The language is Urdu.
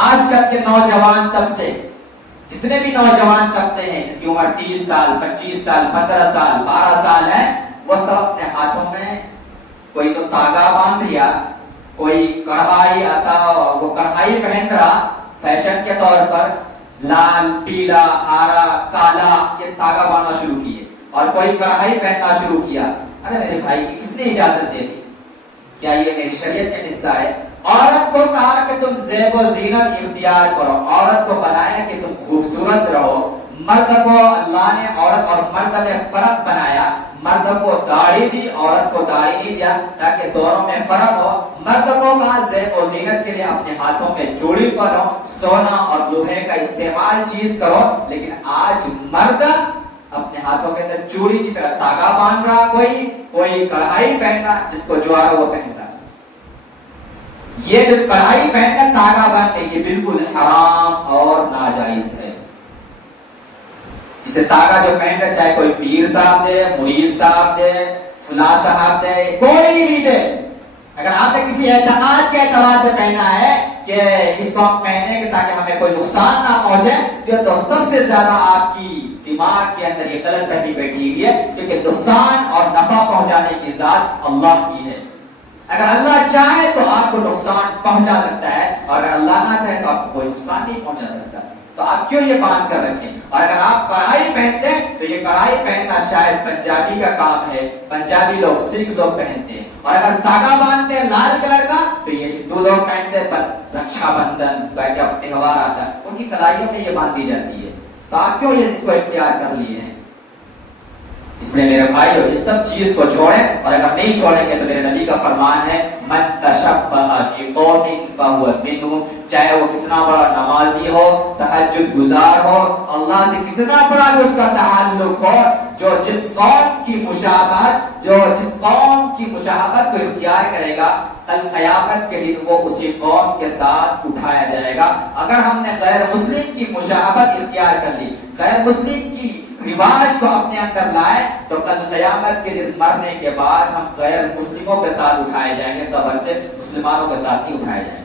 آج کل کے نوجوان طبقے، جتنے بھی نوجوان طبقے ہیں جس کی عمر 30 سال 25 سال 15 سال 12 سال ہے، وہ سب اپنے ہاتھوں میں کوئی تو تاگا باندھ لیا، کوئی کڑھائی آتا وہ کڑھائی پہن رہا فیشن کے طور پر، لال پیلا ہرا کالا یہ تاگا باندھنا شروع کیے، اور کوئی کڑھائی پہننا شروع کیا۔ ارے میرے بھائی کس نے اجازت دے دی؟ کیا یہ میری شریعت کا حصہ ہے؟ عورت کو کہا کہ تم زیب و زینت اختیار کرو، عورت کو بنایا کہ تم خوبصورت رہو۔ مرد کو اللہ نے عورت اور مرد میں فرق بنایا، مرد کو داڑھی دی، عورت کو داڑھی نہیں دیا تاکہ دونوں میں فرق ہو۔ مرد کو کہا زیب و زینت کے لیے اپنے ہاتھوں میں چوڑی پہنو، سونا اور لوہے کا استعمال چیز کرو، لیکن آج مرد اپنے ہاتھوں کے اندر چوڑی کی طرح تاگا باندھ رہا، کوئی کڑھائی پہننا، جس کو جو آ رہا وہ پہن رہا۔ یہ جو کڑھائی پہن کر تاگا باندھنے یہ بالکل حرام اور ناجائز ہے۔ اسے تاگا جو پہن کر چاہے کوئی پیر صاحب دے، مرید صاحب دے، فلاں صاحب دے، کوئی بھی دے، اگر آپ نے کسی اعتقاد کے اعتبار سے پہنا ہے کہ اس کو ہم پہنے کہ تاکہ ہمیں کوئی نقصان نہ پہنچے، تو سب سے زیادہ آپ کی دماغ کے اندر یہ غلط فہمی بیٹھی ہوئی ہے، کیونکہ نقصان اور نفع پہنچانے کی ذات اللہ کی ہے۔ اگر اللہ چاہے تو آپ کو نقصان پہنچا سکتا ہے، اور اگر اللہ نہ چاہے تو آپ کو کوئی نقصان نہیں پہنچا سکتا، تو آپ کیوں یہ باندھ کر رکھیں؟ اور اگر آپ کڑھائی پہنتے ہیں تو یہ کڑھائی پہننا شاید پنجابی کا کام ہے، پنجابی لوگ سکھ لوگ پہنتے ہیں، اور اگر تاگا باندھتے ہیں لال کلر کا تو یہ ہندو لوگ پہنتے ہیں، رکشا بندھن کا تہوار آتا ہے ان کی کلائیوں میں یہ باندھی جاتی ہے، تو آپ کیوں یہ اس کو اختیار کر لیے ہیں؟ اس لیے میرے بھائیو یہ سب چیز کو چھوڑیں، اور اگر نہیں چھوڑیں گے تو میرے نبی کا فرمان ہے من تشبہ بقوم فہو منہم، چاہے وہ کتنا بڑا نمازی ہو، تہجد گزار ہو، اللہ سے کتنا بڑا بھی اس کا تعلق ہو، جو جس قوم کی مشابہت کو اختیار کرے گا، کل قیامت کے دن وہ اسی قوم کے ساتھ اٹھایا جائے گا۔ اگر ہم نے غیر مسلم کی مشابہت اختیار کر لی، غیر مسلم کی رواج کو اپنے اندر لائے، تو کل قیامت کے دن مرنے کے بعد ہم غیر مسلموں کے ساتھ اٹھائے جائیں گے، قبر سے مسلمانوں کے ساتھ نہیں اٹھائے جائیں گے۔